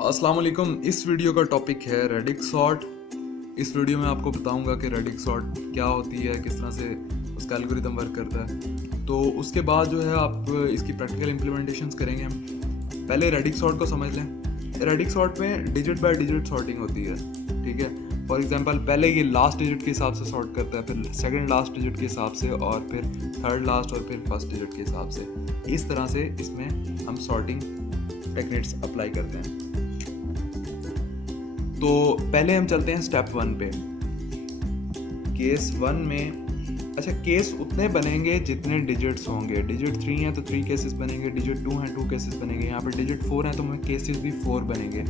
अस्सलाम वालेकुम। इस वीडियो का टॉपिक है रेडिक्स सॉर्ट। इस वीडियो में आपको बताऊंगा कि रेडिक्स सॉर्ट क्या होती है, किस तरह से उसका एल्गोरिदम वर्क करता है। तो उसके बाद जो है आप इसकी प्रैक्टिकल इम्प्लीमेंटेशंस करेंगे हम। पहले रेडिक्स सॉर्ट को समझ लें। रेडिक्स सॉर्ट में डिजिट बाय डिजिट सॉर्टिंग होती है, ठीक है। फॉर एग्जांपल पहले ये लास्ट डिजिट के हिसाब से सॉर्ट करता है, फिर सेकंड लास्ट डिजिट के हिसाब से, और फिर थर्ड लास्ट और फिर फर्स्ट डिजिट के हिसाब से। इस तरह से इसमें हम सॉर्टिंग टेक्निक्स अप्लाई करते हैं। तो पहले हम चलते हैं स्टेप 1 पे। केस 1 में केस उतने बनेंगे जितने डिजिट्स होंगे। डिजिट 3 है तो 3 केसेस बनेंगे, डिजिट 2 है 2 केसेस बनेंगे, यहाँ पर डिजिट 4 है तो हमें केसेस भी 4 बनेंगे।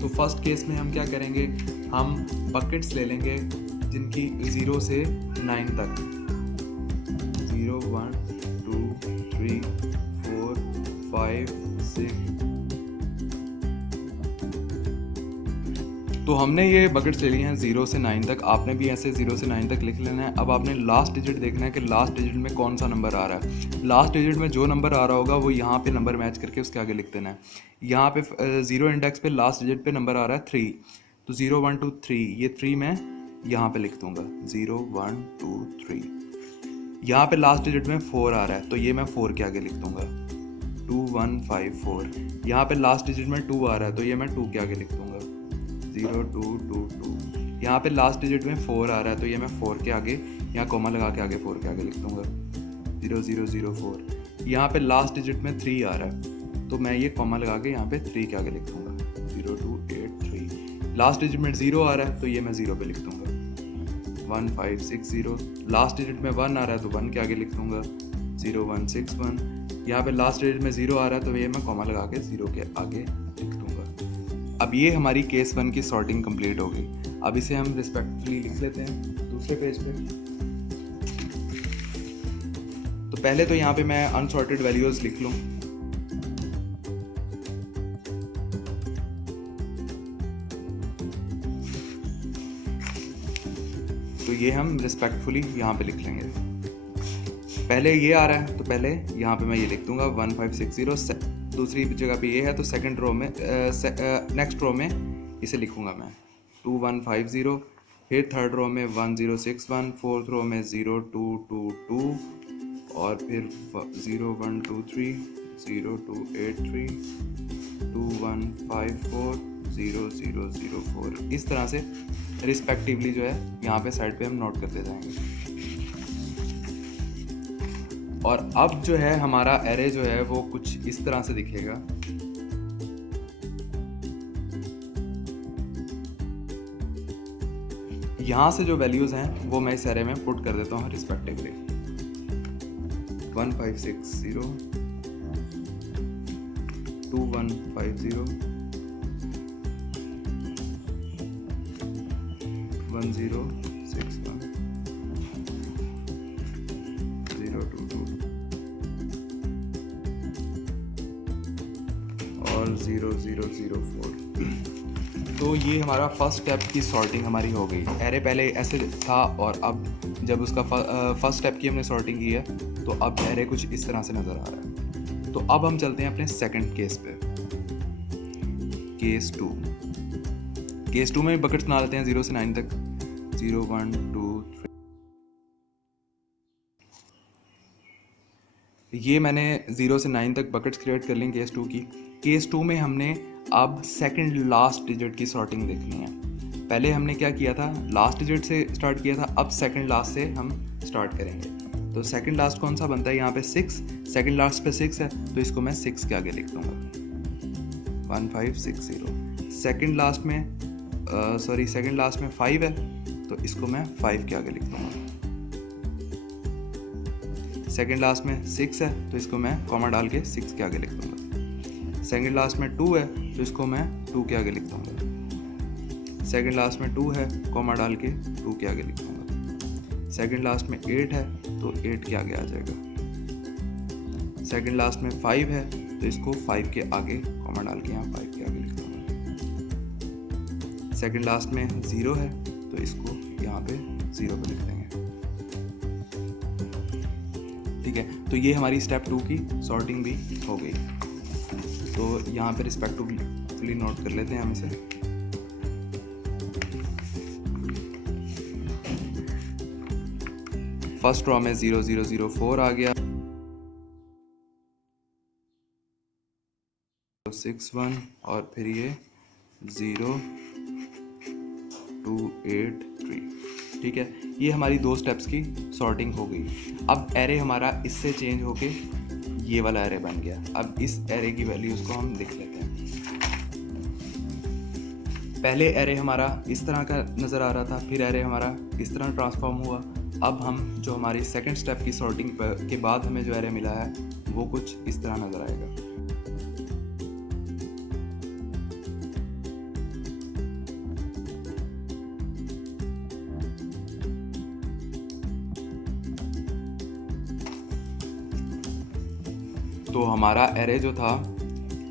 तो फर्स्ट केस में हम क्या करेंगे, हम बकेट्स ले लेंगे जिनकी 0 से 9 तक, 0 1 2 3 4 5 6। तो हमने ये बकेट्स ले लिए हैं 0 से 9 तक। आपने भी ऐसे 0 से 9 तक लिख लेना है। अब आपने लास्ट डिजिट देखना है कि लास्ट डिजिट में कौन सा नंबर आ रहा है। लास्ट डिजिट में जो नंबर आ रहा होगा वो यहाँ पे नंबर मैच करके उसके आगे लिख देना है। यहाँ पे 0 इंडेक्स पे लास्ट डिजिट पे नंबर आ रहा है 3, तो 0 1 2 3, ये 3 मैं यहाँ पे लिख दूँगा, 0 1 2 3। यहाँ पे लास्ट डिजिट में 4 आ रहा है तो ये मैं 4 के आगे लिख दूँगा, 2 1 5 4। यहाँ पे लास्ट डिजिट में 2 आ रहा है तो ये मैं 2 के आगे लिख दूँगा, 0 2 2 2। यहाँ पे लास्ट डिजिट में 4 आ रहा है तो ये मैं 4 के आगे, यहाँ कोमा लगा के आगे 4 के आगे लिख दूँगा, 0 0 0 4। यहाँ पे लास्ट डिजिट में 3 आ रहा है तो मैं ये कोमा लगा के यहाँ पे 3 के आगे लिख दूँगा, 0 2 8 3। लास्ट डिजिट में 0 आ रहा है तो ये मैं 0 पे लिख दूँगा, 1 5 6 0। लास्ट डिजिट में 1 आ रहा है तो 1 के आगे लिख दूँगा, 0 1 6 1। यहाँ पे लास्ट डिजिट में 0 आ रहा है तो ये मैं कोमा लगा के 0 के आगे लिख दूँगा। अब ये हमारी केस 1 की सॉर्टिंग कंप्लीट हो गई। अब इसे हम रिस्पेक्टफुली लिख लेते हैं दूसरे पेज पे। तो पहले तो यहाँ पे मैं अनसॉर्टेड वैल्यूज लिख लूँ। तो ये हम रिस्पेक्टफुली यहाँ पे लिख लेंगे। पहले ये आ रहा है तो पहले यहाँ पे मैं ये लिख दूंगा 1 5 6 0। दूसरी जगह पे ये है तो सेकंड रो में नेक्स्ट रो में इसे लिखूंगा मैं 2 1 5 0। फिर थर्ड रो में 1 0 6 1, फोर्थ रो में 0 2 2 2, और फिर 0 1 2 3, 0 2 8 3, 2 1 5 4, 0 0 0 4। इस तरह से रिस्पेक्टिवली जो है यहाँ पे साइड पे हम नोट करते जाएंगे। और अब जो है हमारा एरे जो है वो कुछ इस तरह से दिखेगा। यहाँ से जो वैल्यूज हैं वो मैं इस एरे में पुट कर देता हूँ रिस्पेक्टिवली, 1 5 6 0, 2 1 5 0, 1 0 6 1, 0 2 2 और 0 0 0 4। तो ये हमारा फर्स्ट स्टेप की सॉर्टिंग हमारी हो गई। एरे पहले ऐसे था और अब जब उसका फर्स्ट स्टेप की हमने सॉर्टिंग की है तो अब एरे कुछ इस तरह से नज़र आ रहा है। तो अब हम चलते हैं अपने सेकंड केस पे, केस 2। केस 2 में बकेट्स बना लेते हैं 0 से 9 तक, 0 1 2 3। ये मैंने 0 से 9 तक बकेट्स क्रिएट कर ली केस 2 की। केस 2 में हमने अब सेकंड लास्ट डिजिट की सॉर्टिंग देखनी है। पहले हमने क्या किया था, लास्ट डिजिट से स्टार्ट किया था, अब सेकंड लास्ट से हम स्टार्ट करेंगे। तो सेकंड लास्ट कौन सा बनता है, यहाँ पे 6, सेकंड लास्ट पे 6 है तो इसको मैं 6 के आगे लिख दूंगा, 1 5 6 0। सेकंड लास्ट में 5 है तो इसको मैं 5 के आगे लिख दूंगा। सेकंड लास्ट में 6 है तो इसको मैं कॉमा डाल के 6 के आगे लिख दूंगा। सेकंड लास्ट में 2 है तो इसको मैं 2 के आगे लिख दूंगा। सेकंड लास्ट में 2 है, कॉमा डाल के 2 के आगे लिख दूंगा। सेकंड लास्ट में 8 है तो 8 के आगे आ जाएगा। सेकंड लास्ट में 5 है तो इसको 5 के आगे कॉमा डाल के यहाँ 5 के आगे लिख दूंगा। सेकंड लास्ट में 0 है तो इसको यहाँ पे 0 पे लिख देंगे। ठीक है, तो ये हमारी स्टेप 2 की सॉर्टिंग भी हो गई। तो यहाँ पे रिस्पेक्टफुली नोट कर लेते हैं हम इसे। फर्स्ट रो में 0004 आ गया, 61 और फिर ये 0283। ठीक है, ये हमारी 2 स्टेप्स की सॉर्टिंग हो गई। अब एरे हमारा इससे चेंज होके ये वाला एरे बन गया। अब इस एरे की वैल्यूज़ को हम लिख लेते हैं। पहले एरे हमारा इस तरह का नज़र आ रहा था, फिर एरे हमारा इस तरह ट्रांसफॉर्म हुआ। अब हम जो हमारी सेकंड स्टेप की सॉर्टिंग के बाद हमें जो एरे मिला है वो कुछ इस तरह नज़र आएगा। तो हमारा एरे जो था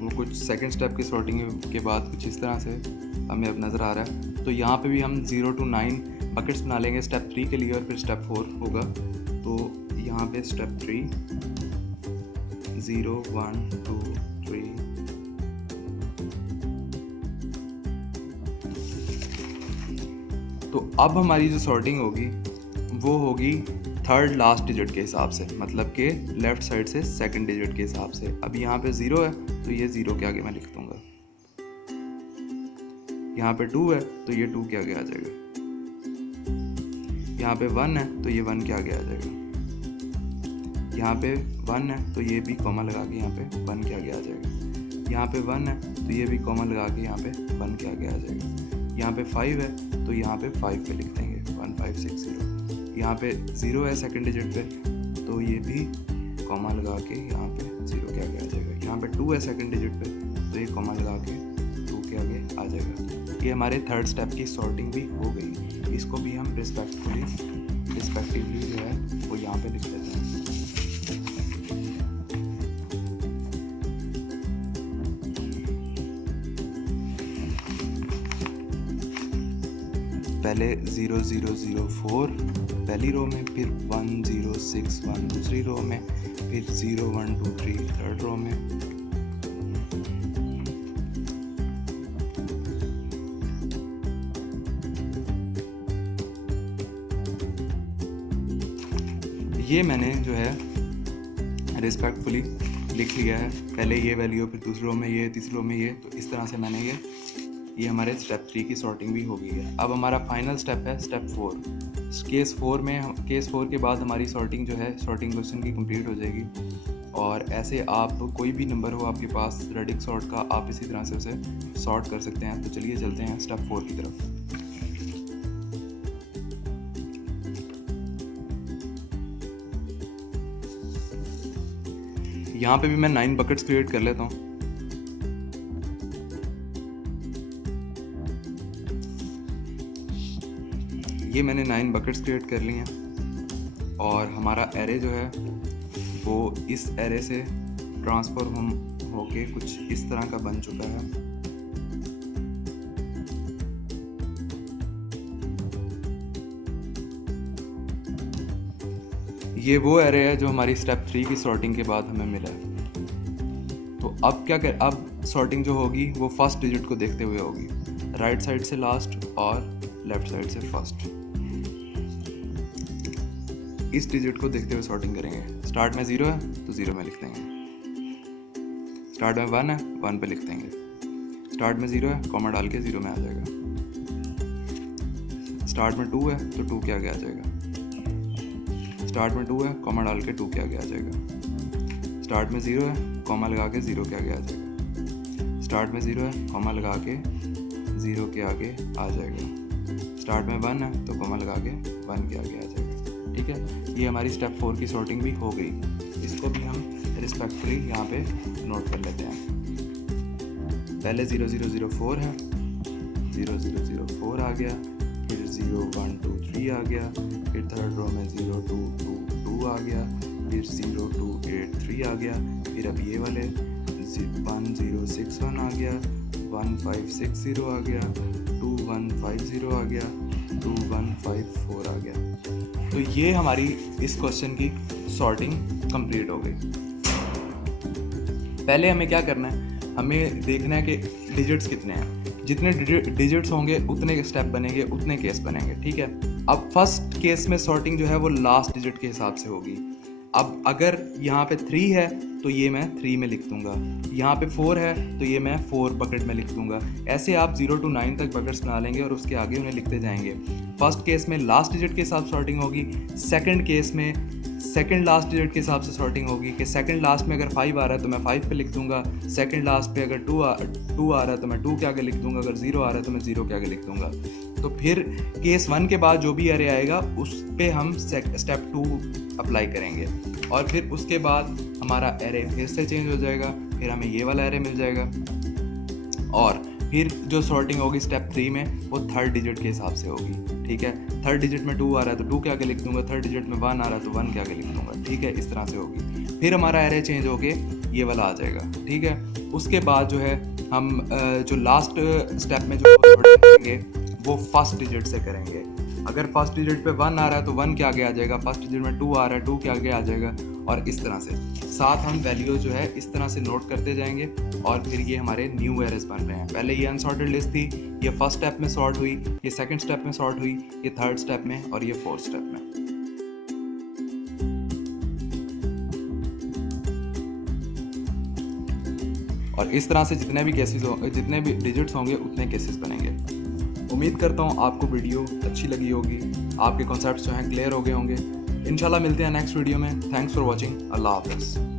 वो कुछ सेकंड स्टेप की सॉर्टिंग के बाद कुछ इस तरह से हमें अब नज़र आ रहा है। तो यहाँ पे भी हम 0 to 9 बकेट्स बना लेंगे स्टेप 3 के लिए, और फिर स्टेप 4 होगा। तो यहाँ पे स्टेप 3 0 1 2 3। तो अब हमारी जो सॉर्टिंग होगी वो होगी थर्ड लास्ट डिजिट के हिसाब से, मतलब कि लेफ्ट साइड से सेकंड डिजिट के हिसाब से। अब यहाँ पे 0 है तो ये 0 के आगे मैं लिख दूंगा। यहाँ पे 2 है तो ये 2 के आगे आ जाएगा। यहाँ पे 1 है तो ये 1 के आगे आ जाएगा। यहाँ पे 1 है तो ये भी कॉमा लगा के यहाँ पे 1 के आगे आ जाएगा। यहाँ पे 1 है तो ये भी कॉमा लगा के यहाँ पे 1 के आगे आ जाएगा। यहाँ पे 5 है तो यहाँ पे 5 पे लिख देंगे 1560। यहाँ पे 0 है सेकंड डिजिट पे तो ये भी कॉमा लगा के यहाँ पे 0 के आगे आ जाएगा। यहाँ पे 2 है सेकंड डिजिट पे तो ये कॉमा लगा के 2 के आगे आ जाएगा। ये हमारे थर्ड स्टेप की सॉर्टिंग भी हो गई। इसको भी हम रिस्पेक्टिवली जो है वो यहाँ पे लिख देते हैं। पहले 0004 पहली रो में, फिर 1061 दूसरी रो में, फिर 0123 थर्ड रो में। ये मैंने जो है रिस्पेक्टफुली लिख लिया है। पहले ये वैल्यू, फिर दूसरी रो में ये, तीसरी रो में ये। तो इस तरह से मैंने ये हमारे स्टेप 3 की सॉर्टिंग भी हो गई है। अब हमारा फाइनल स्टेप है स्टेप 4। केस 4 के बाद हमारी सॉर्टिंग जो है सॉर्टिंग क्वेश्चन की कंप्लीट हो जाएगी। और ऐसे आप कोई भी नंबर हो आपके पास रेडिक्स सॉर्ट का, आप इसी तरह से उसे सॉर्ट कर सकते हैं। तो चलिए चलते हैं स्टेप 4 की तरफ। यहाँ पे भी मैं 9 बकेट्स क्रिएट कर लेता हूँ। ये मैंने 9 बकेट्स क्रिएट कर लिए हैं और हमारा एरे जो है वो इस एरे से ट्रांसफॉर्म होके कुछ इस तरह का बन चुका है। ये वो एरे है जो हमारी स्टेप 3 की सॉर्टिंग के बाद हमें मिला है। तो अब अब सॉर्टिंग जो होगी वो फर्स्ट डिजिट को देखते हुए होगी, राइट साइड से लास्ट और लेफ्ट साइड से फर्स्ट। इस डिजिट को देखते हुए सॉर्टिंग करेंगे। स्टार्ट में 0 है तो 0 में लिख देंगे। स्टार्ट में 1 है 1 पे लिख देंगे। स्टार्ट में 0 है कॉमा डाल के 0 में आ जाएगा। स्टार्ट में 2 है तो 2 के आगे आ जाएगा। स्टार्ट में 2 है कॉमा डाल के 2 के आगे आ जाएगा। स्टार्ट में 0 है कॉमा लगा के 0 के आगे आ जाएगा। स्टार्ट में 0 है कॉमा लगा के 0 के आगे आ जाएगा। स्टार्ट में 1 है तो कॉमा लगा के 1 के आगे आ जाएगा। ठीक है, ये हमारी स्टेप 4 की सॉर्टिंग भी हो गई। इसको भी हम रिस्पेक्टफुली यहाँ पे नोट कर लेते हैं। पहले 0004 है, 0004 आ गया, फिर 0123 आ गया, फिर थर्ड रो में 0222 आ गया, फिर 0283 आ गया, फिर अब ये वाले 1061 आ गया, 1560 आ गया, 2150 आ गया, 2154 आ गया। तो ये हमारी इस क्वेश्चन की सॉर्टिंग कंप्लीट हो गई। पहले हमें क्या करना है, हमें देखना है कि डिजिट्स कितने हैं, जितने डिजिट्स होंगे उतने स्टेप बनेंगे, उतने केस बनेंगे, ठीक है। अब फर्स्ट केस में सॉर्टिंग जो है वो लास्ट डिजिट के हिसाब से होगी। अब अगर यहाँ पे 3 है तो ये मैं 3 में लिख दूंगा, यहाँ पे 4 है तो ये मैं 4 बकेट में लिख दूंगा। ऐसे आप 0 to 9 तक बकेट्स बना लेंगे और उसके आगे उन्हें लिखते जाएंगे। फर्स्ट केस में लास्ट डिजिट के हिसाब से सॉर्टिंग होगी, सेकंड केस में सेकंड लास्ट डिजिट के हिसाब से सॉर्टिंग होगी कि सेकंड लास्ट में अगर 5 आ रहा है तो मैं 5 पे लिख दूंगा, सेकंड लास्ट पे अगर 2 आ रहा है तो मैं 2 के आगे लिख दूंगा, अगर 0 आ रहा है तो मैं 0 के आगे लिख दूंगा। तो फिर केस 1 के बाद जो भी एरे आएगा उस पे हम स्टेप 2 अप्लाई करेंगे और फिर उसके बाद हमारा एरे फिर से चेंज हो जाएगा, फिर हमें ये वाला एरे मिल जाएगा। और फिर जो सॉर्टिंग होगी स्टेप 3 में वो थर्ड डिजिट के हिसाब से होगी, ठीक है। थर्ड डिजिट में 2 आ रहा है तो 2 के आगे लिख दूंगा, थर्ड डिजिट में 1 आ रहा है तो 1 के आगे लिख दूंगा, ठीक है। इस तरह से होगी, फिर हमारा एरे चेंज होके ये वाला आ जाएगा, ठीक है। उसके बाद जो है हम जो लास्ट स्टेप में जो सॉर्टिंग करेंगे वो फर्स्ट डिजिट से करेंगे। अगर फर्स्ट डिजिट पे 1 आ रहा है तो 1 के आगे आ जाएगा, फर्स्ट डिजिट में 2 आ रहा है 2 के आगे आ जाएगा, और इस तरह से साथ हम वैल्यू जो है इस तरह से नोट करते जाएंगे और फिर ये हमारे न्यू एरेस बन रहे हैं। पहले ये अनसॉर्टेड लिस्ट थी, ये फर्स्ट स्टेप में सॉर्ट हुई, ये सेकंड स्टेप में सॉर्ट हुई, ये थर्ड स्टेप में और ये फोर्थ स्टेप में। और इस तरह से जितने भी केसेस जितने भी डिजिट्स होंगे उतने केसेस बनेंगे। उम्मीद करता हूँ आपको वीडियो अच्छी लगी होगी, आपके कॉन्सेप्ट्स जो हैं क्लियर हो गए होंगे। इंशाल्लाह मिलते हैं नेक्स्ट वीडियो में। Thanks for watching. अल्लाह हाफ़िज़।